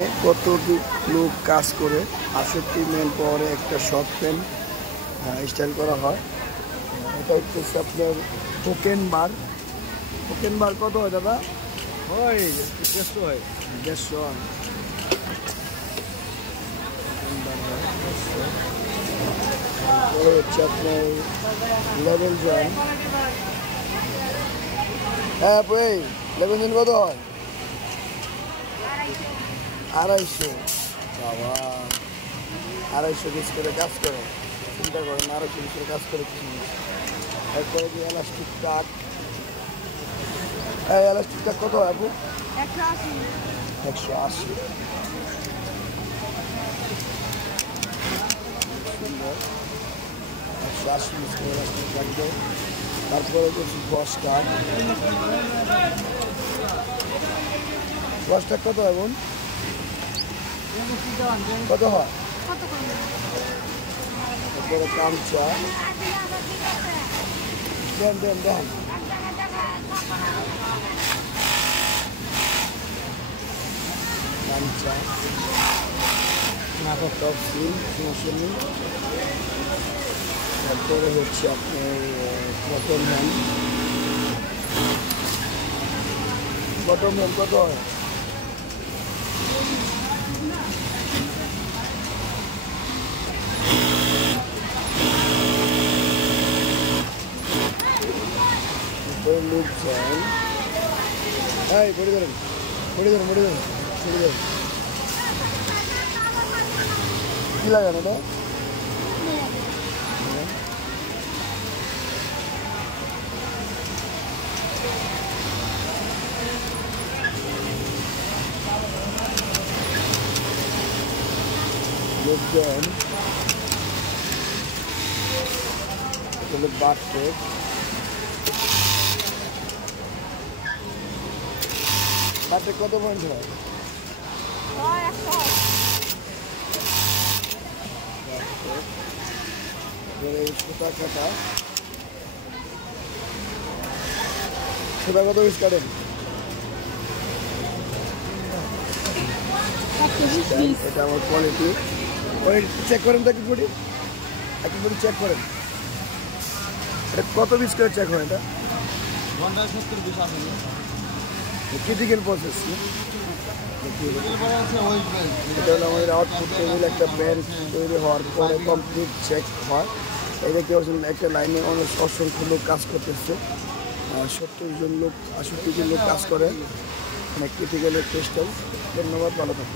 কত লোক কাজ করে ৬৮ ম্যান পাওয়ারে একটা শর্ট প্যান্ট স্টাইল করা হয়। এটা হচ্ছে আপনার টোকেন বার কত হয় দাদা? হয় 150 হয়। 150 হয়। তারপরে হচ্ছে আপনার লেভেল জয়েন। হ্যাঁ ভাই, লেভেল জয়েন কত হয়? 250। বাবা, 250 পিস করে কাজ করে, চিন্তা করেন 250 পিস করে কাজ করে কিছু। এরপরে যে এলাস্টিক টাক, এলাস্টিক টাক কত হয় আপু? 180। 180। সুন্দর, 180 পিস করে এলাস্টিক টাক দেয়। তারপরে কিছু বস টাক কত হয় বোন? কত হয়? তারপরে কামচা দেন কামচা টপ সিল মশলি। তারপরে হচ্ছে আপনার বটম হ্যান্ড কত হয়? লুক চান, এই পড়ে ধরেন কি লাগান এটা? লুক দেন, এটা বাটে কত পয়েন্ট হয়? সুতা কাটা, সুতা কত পিস কাটেন? এটা আমার কোয়ালিটি চেক করেন তো, একটু চেক করেন। এটা কত পিস করে চেক হয়? এটা ঘন্টায় 70 পিস আসে। Critical process. এটা হলো আমাদের আউটপুট টেবিল। একটা প্যান্ট তৈরি হওয়ার পরে কমপ্লিট চেক হয়। এই দেখতে পাচ্ছেন একটা লাইনে অসংখ্য লোক কাজ করতেছে। 70 জন লোক 68 জন লোক কাজ করে। ক্রিটিক্যালের টেস্টাই। ধন্যবাদ, ভালো থাকবেন।